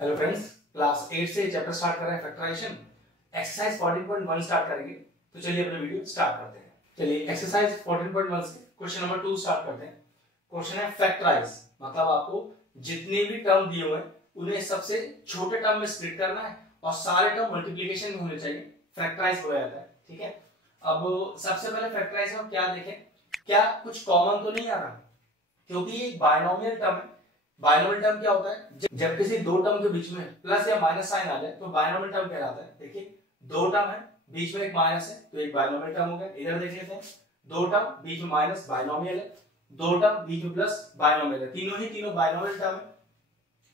Hello friends, class 8 से chapter start कर रहे हैं फैक्टराइजेशन। एक्सरसाइज 14.1 स्टार्ट करेंगे। तो चलिए अपना वीडियो स्टार्ट करते हैं। चलिए एक्सरसाइज 14.1 से क्वेश्चन नंबर 2 स्टार्ट करते हैं। क्वेश्चन है फैक्टराइज, मतलब आपको जितने भी टर्म दिए हुए हैं उन्हें सबसे छोटे टर्म में स्प्लिट करना है और सारे टर्म मल्टीप्लिकेशन में होने चाहिए, फैक्टराइज हो जाता है। ठीक है, अब सबसे पहले फैक्टराइज में क्या देखें, क्या कुछ कॉमन तो नहीं आ रहा, क्योंकि ये बायनोमियल टर्म है। बायनोमियल टर्म क्या होता है, जब किसी दो टर्म के बीच में प्लस या माइनस साइन आ जाए तो बायनोमियल टर्म कहलाता है। देखिए दो टर्म है, बीच में एक माइनस है तो एक बायनोमियल टर्म हो गया। इधर देख लेते हैं, दो टर्म बीच में माइनस बायनोमियल है, दो टर्म बीच में प्लस बायनोमियल है, तीनों बायनोमियल टर्म है।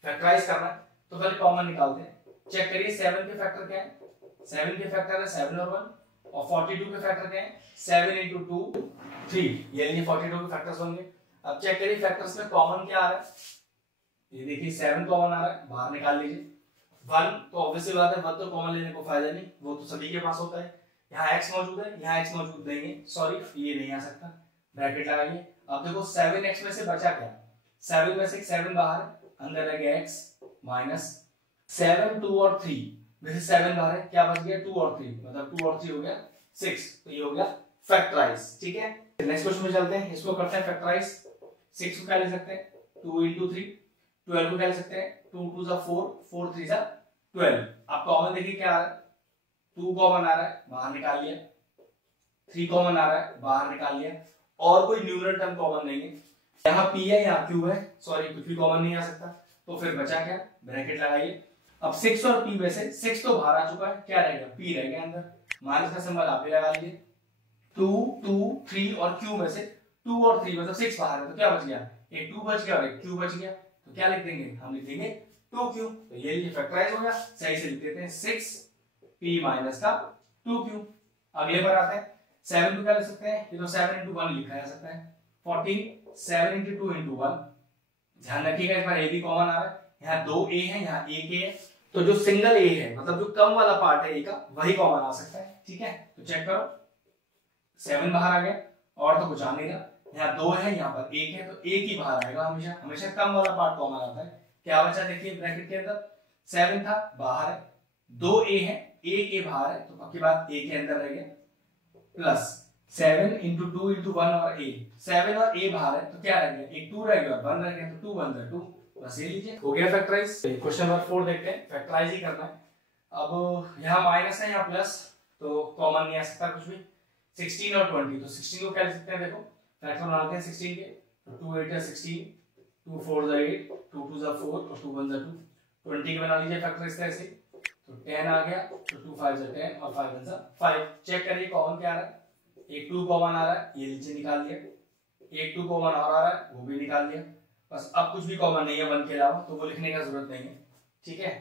फैक्टराइज करना है तो पहले कॉमन निकालते हैं। चेक करिए 7 के फैक्टर क्या है, 7 के फैक्टर है 7 और 1, और 42 के फैक्टर क्या है 7 into 2 3, ये लीजिए 42 के फैक्टर्स होंगे। अब चेक करिए फैक्टर्स में कॉमन क्या आ रहा है, ये देखिए 7 कॉमन आ रहा है, बाहर निकाल लीजिए। 1 तो ऑब्वियसली बात है, 1 तो कॉमन लेने को फायदा नहीं, वो तो सभी के पास होता है। यहाँ x मौजूद है, यहाँ x मौजूद नहीं है, सॉरी ये नहीं आ सकता, ब्रैकेट लगाइए। अब देखो 7x में से बचा क्या, 7 में से 7 बाहर है, अंदर रह गया x माइनस 7 2 और 3 में से 7 बाहर है, क्या बच गया 2 और 3, मतलब 2 और 3 हो गया 6, तो ये हो गया फैक्टराइज। ठीक है, नेक्स्ट क्वेश्चन में चलते हैं, इसको करते हैं फैक्टराइज। 6 को क्या ले सकते हैं 2 into 3, 12 को क्या ले सकते हैं 2 2 जा 4, 4 3 जा 12। अब कॉमन देखिए क्या आ रहा है, 2 कॉमन आ रहा है, बाहर निकाल लिया, 3 कॉमन आ रहा है, बाहर निकाल लिया, और कोई न्यूमरल टर्म कॉमन नहीं है। यहाँ p है, यहाँ q है, सॉरी कुछ भी कॉमन नहीं आ सकता, तो फिर बचा क्या, ब्रैकेट लगाइए। अब 6 और p में से 6 तो बाहर आ चुका है, क्या रहेगा p रह गया अंदर, माइनस का सिंबल आप ही लगा लीजिए। 2 2 3 और q में से 2 और 3 मतलब 6 बाहर है, तो क्या बच गया, एक 2 बच गया और एक q बच गया, तो क्या लिख देंगे, हम लिख देंगे 2q। तो ये लीजिए फैक्टराइज हो गया, सही से लिख देते हैं 6p माइनस का 2q। अगले पर आते हैं, 7 को क्या लिख सकते हैं, ये तो 7 into 1 लिखा जा सकता है, 14 7 into 2 into 1। ध्यान रखिएगा इस बार a भी कॉमन आ रहा है, यहाँ 2a है, यहाँ 1a है, तो जो सिंगल a है मतलब जो कम वाला पार्ट है a का वही कॉमन आ सकता है। ठीक है, तो चेक करो 7 बाहर आ गया और तो कुछ आ नहीं रहा, यहाँ 2 है, यहाँ पर 1 है, तो 1 ही बाहर आएगा, हमेशा हमेशा कम वाला पार्ट कॉमन आता है। क्या बचा देखिए ब्रैकेट के अंदर, 7 था बाहर है, 2a है, 1a बाहर है, तो पक्की बात a के अंदर रह गया, प्लस 7 into 2 into 1 और a, 7 और a बाहर है, तो क्या रह गया, एक 2 रह गया और 1 रह गया, तो 2 1 2, बस ये लीजिए हो गया फैक्टराइज। क्वेश्चन नंबर 4 देखते हैं, फैक्टराइज ही करना है। अब यहाँ माइनस है, यहाँ प्लस, तो कॉमन नहीं आ सकता कुछ भी। 16 और 20, तो 16 को क्या लिख सकते हैं, देखो फैक्टर बनाते हैं 16 के, तो 2 8 16, 2 4 8, 2 2 4 और 2 1 2, 20 के बना लीजिए फैक्टर इस तरह से, तो 10 आ गया, तो 2 5 10 और 5 1 5। चेक करिए कॉमन क्या आ रहा है, एक 2 कॉमन आ रहा है, ये नीचे निकाल लिया, एक 2 कॉमन और आ रहा है, वो भी निकाल लिया, बस अब कुछ भी कॉमन नहीं है 1 के अलावा, तो वो लिखने का जरूरत नहीं है। ठीक है,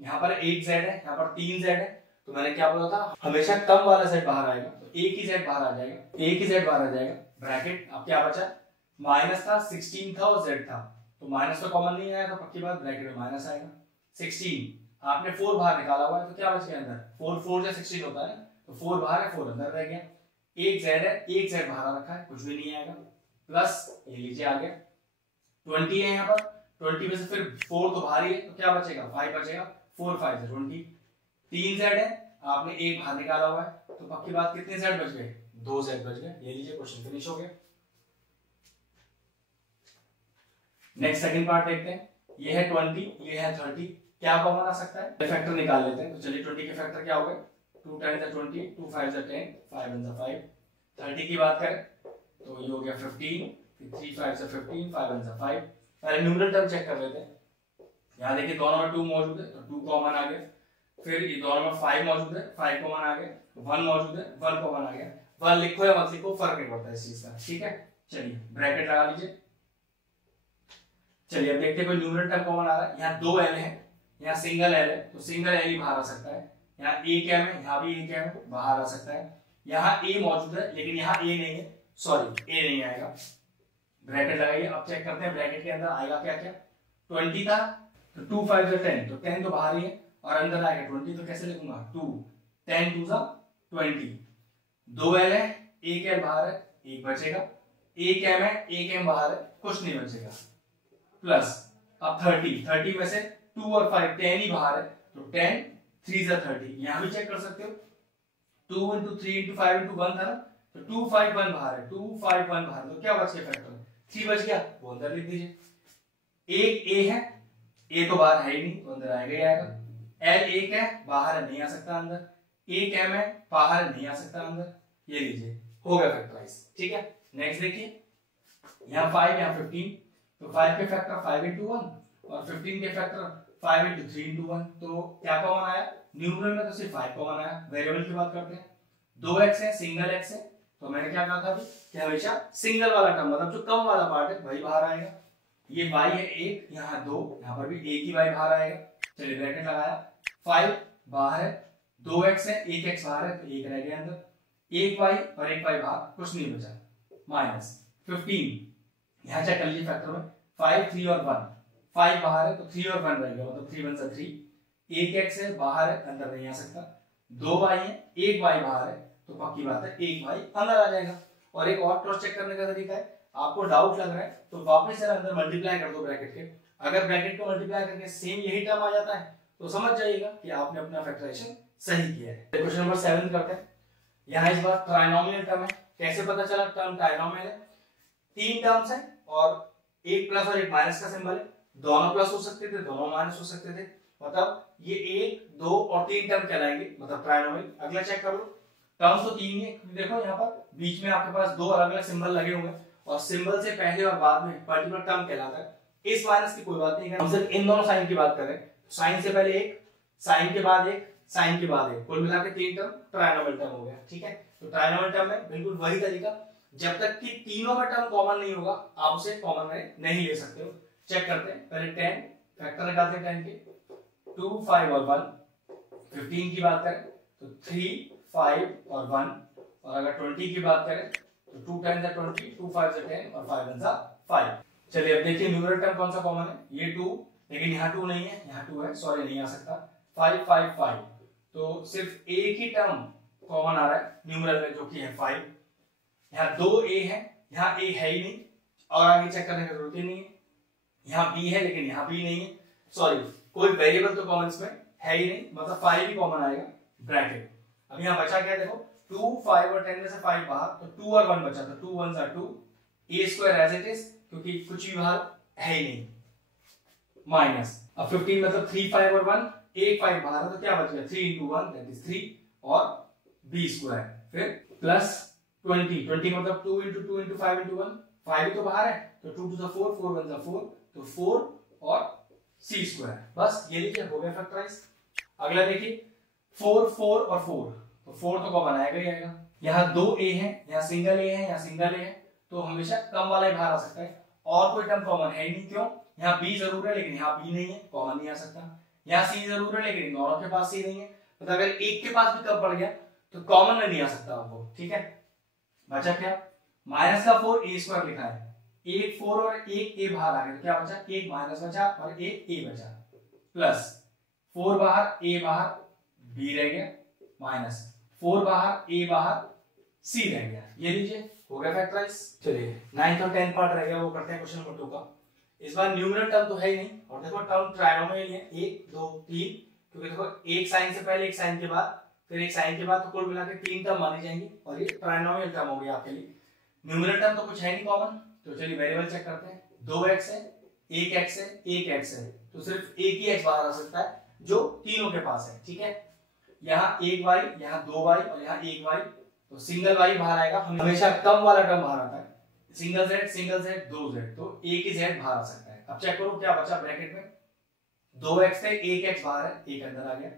यहाँ पर एक z है, यहाँ पर 3 z है, तो मैंने क्या बोला था, हमेशा कम वाला z बाहर आएगा, तो एक ही z बाहर आ जाएगा, एक ही z बाहर आ जाएगा, ब्रैकेट। अब क्या बचा, माइनस था, 16 था और z था, तो माइनस तो कॉमन नहीं आया, तो पक्की बात ब्रैकेट में माइनस आएगा। 16 आपने 4 बाहर निकाला हुआ है, तो क्या बच गया अंदर, 4 4 से 16 होता है, तो 4 बाहर है, 4 अंदर रह गया, एक z है, एक z बाहर रखा है, कुछ भी नहीं आएगा, प्लस ये लीजिए आ गया, 20 है यहाँ पर, 20 में से फिर 4 तो बाहर ही है, तो क्या बचेगा 5 बचेगा, 4 5 से 20, 3 z है, आपने एक बाहर निकाला हुआ है, तो पक्की बात कितने z बच गए, 2 z बच गए। ये लीजिए क्वेश्चन फिनिश हो गया। नेक्स्ट सेकंड पार्ट देखते हैं, ये है 20, ये है 30, क्या कॉमन आ सकता है, फैक्टर निकाल लेते हैं। तो चलिए 20 के फैक्टर क्या हो गए, 2 10 20, 2 5 10, 5 1 5। 30 की बात करें तो ये हो गया 15, 3 5 से 15, 5 1 5। पहले न्यूमरल टर्म चेक कर लेते हैं, यहाँ देखिए दोनों में 2 मौजूद है, तो 2 कॉमन आ गया, फिर ये दोनों में 5 मौजूद है, 5 कॉमन आ गया, 1 मौजूद है, 1 कॉमन आ गया, 1 लिखो या मत लिखो फर्क नहीं पड़ता इस चीज का। ठीक है, चलिए ब्रैकेट लगा लीजिए। चलिए अब देखते हैं कोई न्यूमरल टर्म कॉमन आ रहा है, यहाँ 2 l है, यहाँ सिंगल l है, तो सिंगल l ही बाहर आ सकता है, यहाँ एक m है, यहाँ भी एक m है, बाहर आ सकता है, यहाँ a मौजूद है लेकिन यहाँ a नहीं है, सॉरी a नहीं आएगा, ब्रैकेट लगाइए। अब चेक करते हैं ब्रैकेट के अंदर आएगा क्या क्या, 20 था, तो 2 5 से 10, तो 10 तो बाहर ही है, और अंदर आएगा 20, तो कैसे लिखूंगा 2 10 2 जा 20, 2 l है, एक l बाहर है, एक बचेगा, एक m है, एक m बाहर है, कुछ नहीं बचेगा, प्लस अब 30 में से 2 और 5 10 ही बाहर है, तो 10 3 जा 30। यहां भी चेक कर सकते हो, 2 into 3 into 5 into 1 था ना, तो 2 5 1 बाहर है, 2 5 1 बाहर, तो क्या बच गया फैक्टर, 3 बच गया, वो अंदर लिख दीजिए। एक ए है, ए तो बाहर है ही नहीं, तो अंदर आएगा ही आएगा। एल एक है, बाहर है, नहीं आ सकता अंदर। एक एम है, बाहर है, नहीं आ सकता अंदर। ये लीजिए, हो गया फैक्टराइज। ठीक है, नेक्स्ट देखिए, यहाँ 5 यहाँ 15, तो 5 के फैक्टर 5 into 1 और 15 के फैक्टर 5 into 3 into 1, तो क्या कॉमन आया, न्यूमरल में तो सिर्फ 5 कॉमन आया। वेरिएबल की बात करते हैं, 2x है, सिंगल x है, तो मैंने क्या कहा था अभी कि हमेशा सिंगल वाला टर्म, मतलब जो कम वाला पार्ट है वही बाहर आएगा। ये y है 1, यहाँ 2, यहाँ पर भी एक ही y बाहर आएगा। चलिए ब्रैकेट लगाया, 5 बाहर है, 2x है, 1x बाहर है, तो 1 रह गया अंदर, 1y और 1y बाहर, कुछ नहीं बचा, माइनस 15। यहाँ चेक कर लीजिए फैक्टर में, 5 3 और 1, 5 बाहर है तो 3 और 1 रह गया, मतलब 3 1 3। 1x है, बाहर है, अंदर नहीं आ सकता। 2y है, 1y बाहर है, तो पक्की बात है 1y अंदर आ जाएगा। और एक और क्रॉस चेक करने का तरीका है, आपको डाउट लग रहा है तो वापस से अंदर मल्टीप्लाई कर दो ब्रैकेट के। अगर ब्रैकेट को मल्टीप्लाई करके सेम यही टर्म आ जाता है तो समझ जाइएगा कि आपने अपना फैक्टराइजेशन सही किया है। क्वेश्चन नंबर 7 करते हैं। यहाँ इस बार ट्राइनोमियल टर्म है। कैसे पता चला टर्म ट्राइनोमियल है? 3 टर्म्स है और एक प्लस और एक माइनस का सिंबल है। दोनों प्लस हो सकते थे, दोनों माइनस हो सकते थे, मतलब ये 1 2 और 3 टर्म कहलाएंगे, मतलब ट्राइनोमियल। अगला चेक कर लो, टर्म्स तो 3 है, देखो यहाँ पर बीच में आपके पास 2 अलग अलग सिंबल लगे हुए हैं और सिंबल से पहले और बाद में पर्टिकुलर टर्म कहलाता है। इस माइनस की कोई बात नहीं है, हम सिर्फ इन दोनों साइन की बात करें, साइन से पहले एक, साइन के बाद एक, साइन के बाद एक, कुल मिलाकर 3 टर्म ट्राइनोमियल टर्म हो गया। ठीक है, तो ट्राइनोमियल टर्म में बिल्कुल वही तरीका, जब तक कि तीनों में टर्म कॉमन नहीं होगा आप उसे कॉमन में नहीं ले सकते हो। चेक करते हैं, पहले 10 फैक्टर निकालते हैं 10 के, 2 5 और 1। 15 की बात करें तो 3 5 और 1, और अगर 20 की बात करें तो 2 10 20, 2 5 10 और 5 1 5। चलिए अब देखिए न्यूमरल टर्म कौन सा कॉमन है, ये 2, लेकिन यहाँ 2 नहीं है, यहाँ 2 है, सॉरी नहीं आ सकता। 5 5 5, तो सिर्फ एक ही टर्म कॉमन आ रहा है न्यूमरल में, जो कि है 5। यहाँ 2 a है, यहाँ a है ही नहीं, और आगे चेक करने की जरूरत ही नहीं है। यहाँ b है, लेकिन यहाँ b नहीं है, सॉरी कोई वेरिएबल तो कॉमन में है ही नहीं, मतलब 5 ही कॉमन आएगा ब्रैकेट। अब यहाँ बचा क्या देखो, 2 5 और 10 में से 5 बाहर, तो 2 और 1 बचा, तो 2 1 2, a square as it is, क्योंकि कुछ भी बाहर है ही नहीं, माइनस। अब 15 मतलब 3 5 और 1, एक 5 बाहर है, तो क्या बच गया, 3 into 1 दैट इज 3 और b स्क्वायर, फिर प्लस 20 मतलब 2 into 2 into 5 into 1, 5 ही तो बाहर है, तो 2 to the 4 4 1 4, तो 4 और c स्क्वायर। बस ये लीजिए, हो गया फैक्टराइज। अगला देखिए 4 4 और 4, तो 4 तो कॉमन आएगा ही आएगा। यहाँ 2 a है, यहाँ सिंगल a है, यहाँ सिंगल a है, तो हमेशा कम वाला ही बाहर आ सकता है, और कोई टर्म कॉमन है नहीं। क्यों? यहाँ b जरूर है, लेकिन यहाँ b नहीं है, कॉमन नहीं आ सकता। यहाँ c जरूर है, लेकिन दोनों के पास c नहीं है, मतलब अगर एक के पास भी कम पड़ गया तो कॉमन में नहीं आ सकता आपको। ठीक है, बचा क्या, माइनस का 4 a स्क्वायर लिखा है, एक 4 और एक a बाहर आ गया, तो क्या बचा, एक माइनस बचा और एक a बचा, प्लस 4 बाहर a बाहर b रह गया, माइनस 4 बाहर a बाहर c रह गया। ये लीजिए, हो गया फैक्टराइज। चलिए 9th और 10th पार्ट रह गया, वो करते हैं क्वेश्चन नंबर 2 का। इस बार न्यूमरल टर्म तो है ही नहीं, और देखो टर्म ट्राइनोमियल है, 1 2 3, क्योंकि देखो एक साइन से पहले एक साइन के बाद फिर एक साइन के बाद, तो कुल मिलाकर 3 टर्म मानी जाएंगी, और ये ट्राइनोमियल टर्म हो गया आपके लिए। न्यूमरल टर्म तो कुछ है नहीं कॉमन, तो चलिए वेरिएबल चेक करते हैं। 2x है, 1x है, 1x है, तो सिर्फ एक ही x बाहर आ सकता है जो तीनों के पास है। ठीक है, यहाँ 1y, यहाँ 2y और यहाँ 1y, तो सिंगल y बाहर आएगा, हमेशा कम वाला टर्म बाहर आता है। सिंगल z 2 z, तो एक ही z बाहर आ सकता है। अब चेक करो क्या बचा ब्रैकेट में, 2x है, 1x बाहर है, एक अंदर आ गया,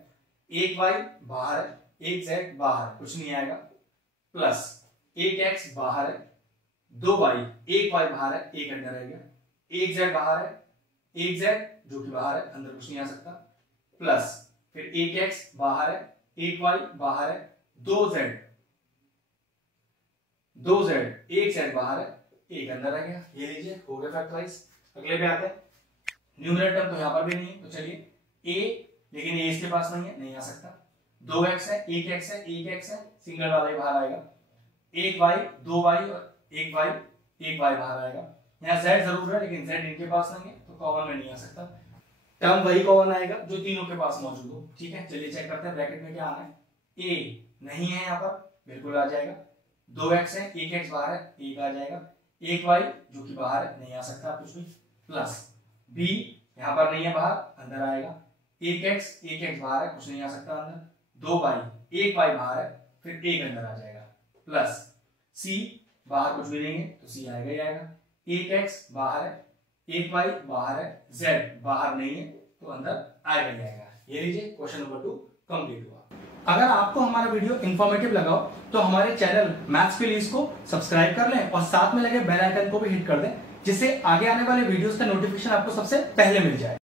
1y बाहर है, 1z बाहर, कुछ नहीं आएगा, प्लस 1x बाहर है, 2y, 1y बाहर है, एक अंदर रह गया, 1z बाहर है, 1z जो कि बाहर है, अंदर कुछ नहीं आ सकता, प्लस फिर 1x बाहर है, 1y बाहर है, 2z 1z बाहर है, एक अंदर रह गया। ये लीजिए, हो गया फैक्टराइज। अगले पे आते हैं, न्यूमरेटर टर्म तो यहाँ पर भी नहीं है, तो चलिए a, लेकिन a इसके पास नहीं है, नहीं आ सकता। 2x है, 1x है, 1x है, सिंगल वाला ही बाहर आएगा, 1y 2y और 1y बाहर आएगा। यहाँ z जरूर है, लेकिन z इनके पास नहीं है, तो कॉमन में नहीं आ सकता। टर्म वही कॉमन आएगा जो तीनों के पास मौजूद हो। ठीक है, चलिए चेक करते हैं ब्रैकेट में क्या आना है। ए नहीं है यहाँ पर, बिल्कुल आ जाएगा। 2x है, 1x बाहर है, 1 आ जाएगा। 1y जो कि बाहर है, नहीं आ सकता कुछ भी, प्लस b यहाँ पर नहीं है बाहर, अंदर आएगा। 1x बाहर है, कुछ नहीं आ सकता अंदर। 2y 1y बाहर है, फिर 1 अंदर आ जाएगा, प्लस c बाहर कुछ भी नहीं है तो c आएगा ही आएगा। 1x बाहर है, 1y बाहर है, z बाहर नहीं है तो अंदर आएगा ही आएगा। ये लीजिए क्वेश्चन नंबर 2 कंप्लीट हुआ। अगर आपको हमारा वीडियो इंफॉर्मेटिव लगा हो तो हमारे चैनल मैथ्स प्लीज को सब्सक्राइब कर लें और साथ में लगे बेल आइकन को भी हिट कर दें, जिससे आगे आने वाले वीडियोस का नोटिफिकेशन आपको सबसे पहले मिल जाए।